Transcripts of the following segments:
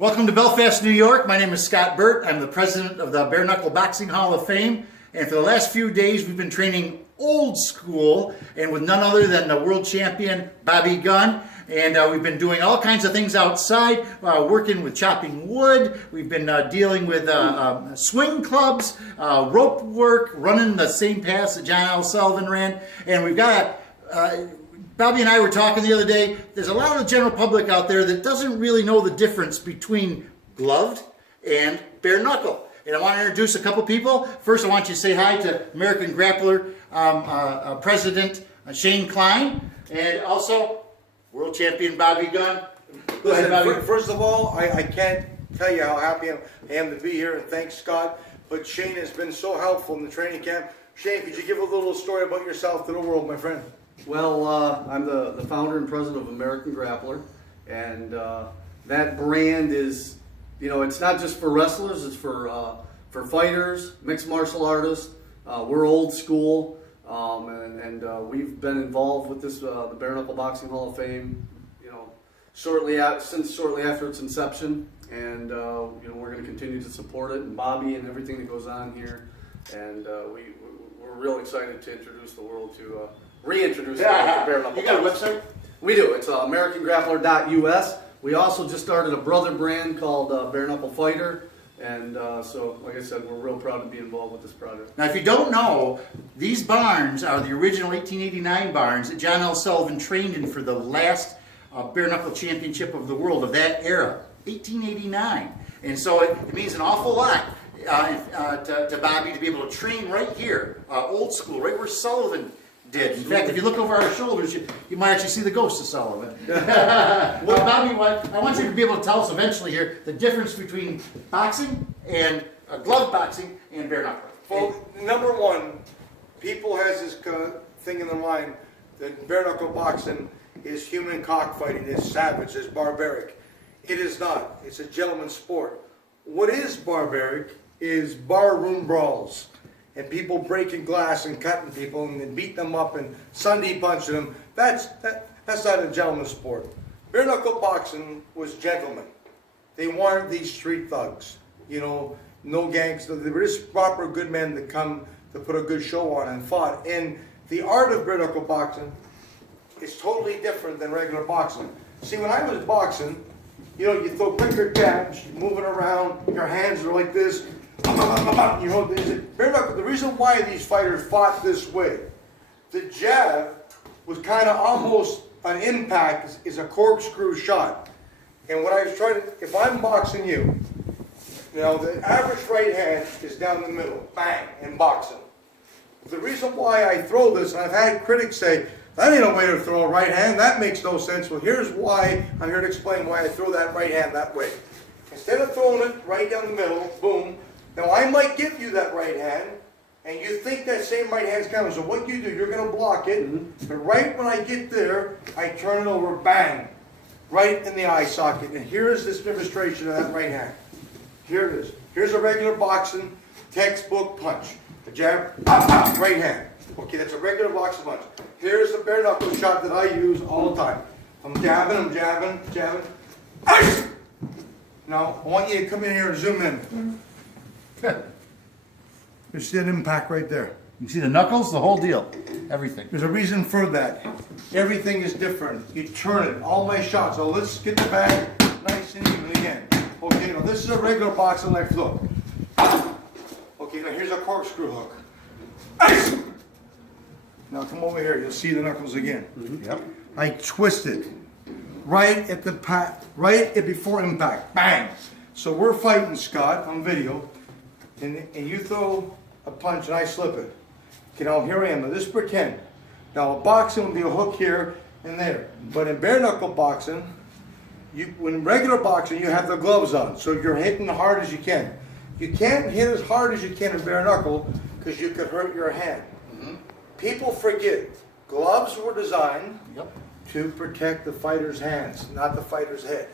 Welcome to Belfast, New York. My name is Scott Burt. I'm the president of the Bare Knuckle Boxing Hall of Fame. And for the last few days, we've been training old school and with none other than the world champion, Bobby Gunn. And we've been doing all kinds of things outside, working with chopping wood. We've been dealing with swing clubs, rope work, running the same paths that John L Sullivan ran. And we've got Bobby and I were talking the other day, there's a lot of the general public out there that doesn't really know the difference between gloved and bare knuckle. And I want to introduce a couple people. First, I want you to say hi to American Grappler President Shane Klein, and also World Champion Bobby Gunn. Go ahead, Bobby. First of all, I can't tell you how happy I am to be here, and thanks, Scott. But Shane has been so helpful in the training camp. Shane, could you give a little story about yourself to the world, my friend? Well, I'm the founder and president of American Grappler, and that brand is, you know, it's not just for wrestlers, it's for fighters, mixed martial artists. We're old school, and we've been involved with this, the Bare Knuckle Boxing Hall of Fame, you know, shortly after its inception, and you know, we're going to continue to support it, and Bobby and everything that goes on here, and we're real excited to introduce the world to. Reintroduce the Bare Knuckle. You got a website? We do. It's AmericanGrappler.us. We also just started a brother brand called Bare Knuckle Fighter, and so, like I said, we're real proud to be involved with this project. Now, if you don't know, these barns are the original 1889 barns that John L Sullivan trained in for the last Bare Knuckle Championship of the world of that era, 1889. And so it means an awful lot to Bobby to be able to train right here, old school, right where Sullivan did. In fact, if you look over our shoulders, you might actually see the ghost of Sullivan. Well, Bobby, I want you to be able to tell us eventually here the difference between boxing and glove boxing and bare knuckle. Well, number one, people has this thing in their mind that bare knuckle boxing is human cockfighting, is savage, is barbaric. It is not. It's a gentleman's sport. What is barbaric is barroom brawls. And people breaking glass and cutting people and then beating them up and Sunday punching them. That's not a gentleman's sport. Bare knuckle boxing was gentlemen. They weren't these street thugs. You know, no gangsters. They were just proper good men that come to put a good show on and fought. And the art of bare knuckle boxing is totally different than regular boxing. See, when I was boxing, you know, you throw quicker jabs, you're moving around, your hands are like this. You know, the reason why these fighters fought this way, the jab was kind of almost an impact, is a corkscrew shot. And what I was trying to, if I'm boxing you, you know, the average right hand is down the middle, bang, in boxing. The reason why I throw this, and I've had critics say, that ain't a way to throw a right hand, that makes no sense. Well, here's why I'm here to explain why I throw that right hand that way. Instead of throwing it right down the middle, boom. Now, I might give you that right hand, and you think that same right hand's coming. So what you do, you're going to block it, but right when I get there, I turn it over, bang, right in the eye socket. And here is this demonstration of that right hand. Here it is. Here's a regular boxing textbook punch. A jab, right hand. Okay, that's a regular boxing punch. Here's the bare knuckle shot that I use all the time. I'm jabbing, jabbing. Ice! Now, I want you to come in here and zoom in. You see that impact right there? You see the knuckles, the whole deal, everything. There's a reason for that. Everything is different. You turn it. All my shots. So let's get the bag nice and even again. Okay, now this is a regular boxing left hook. Okay, now here's a corkscrew hook. Ice! Now come over here. You'll see the knuckles again. Yep. I twist it right at before impact. Bang! So we're fighting, Scott, on video. And you throw a punch and I slip it. Okay, now here I am. Now this pretend. Now boxing would be a hook here and there. But in bare knuckle boxing, when regular boxing, you have the gloves on. So you're hitting as hard as you can. You can't hit as hard as you can in bare knuckle because you could hurt your hand. People forget, gloves were designed to protect the fighter's hands, not the fighter's head.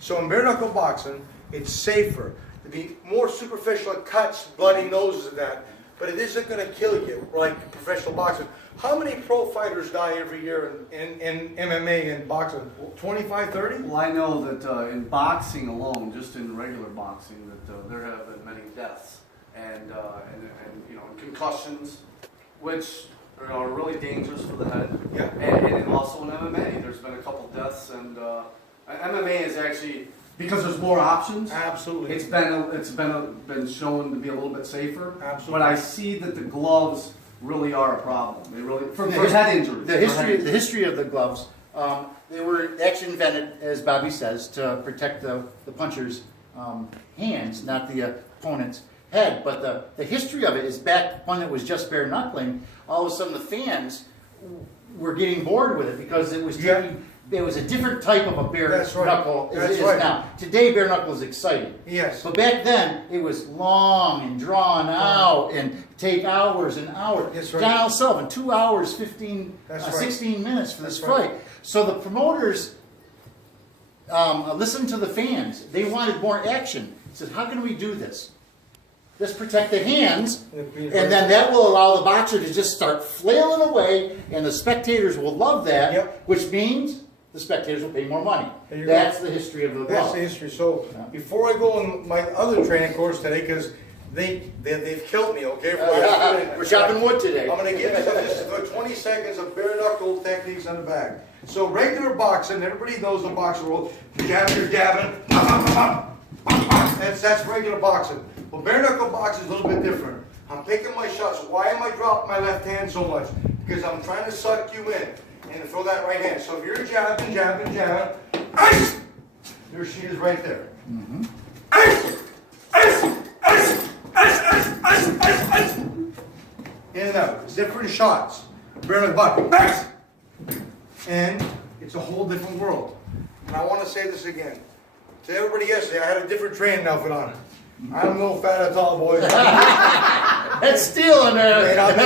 So in bare knuckle boxing, it's safer. To be more superficial cuts, bloody noses and that. but it isn't going to kill you like professional boxing. How many pro fighters die every year in MMA and boxing? 25, 30? Well, I know that in boxing alone, just in regular boxing, that there have been many deaths and you know, concussions, which are really dangerous for the head. Yeah. And also in MMA, there's been a couple deaths, and MMA is actually, because there's more options. Absolutely. It's been shown to be a little bit safer. Absolutely. But I see that the gloves really are a problem. They really for head injuries. The history of the gloves. They were actually invented, as Bobby says, to protect the puncher's hands, not the opponent's head. But the history of it is back when it was just bare knuckling. All of a sudden, the fans were getting bored with it because it was taking. There was a different type of a bare knuckle as it is now. Today, bare knuckle is exciting. Yes. But back then, it was long and drawn out and take hours and hours. That's right. John L Sullivan, 2 hours, 16 minutes for this fight. So the promoters listened to the fans. They wanted more action. Said, how can we do this? Let's protect the hands, and then that will allow the boxer to just start flailing away, and the spectators will love that, which means the spectators will pay more money. That's the history of the glove. That's the history. So before I go on my other training course today, because they've killed me, okay? We're chopping wood today. I'm going to give you just 20 seconds of bare knuckle techniques on the back. So regular boxing, everybody knows the boxing rule. You're jabbing. That's regular boxing. Well, bare knuckle boxing is a little bit different. I'm picking my shots. Why am I dropping my left hand so much? Because I'm trying to suck you in and throw that right hand. So if you're jabbing, ice! There she is right there. Mm-hmm. Ice! In and out. It's different shots. Bare knuckle boxing. Ice! And it's a whole different world. And I want to say this again. To everybody yesterday, I had a different training outfit on. I'm no fat at all, boys. That's stealing there.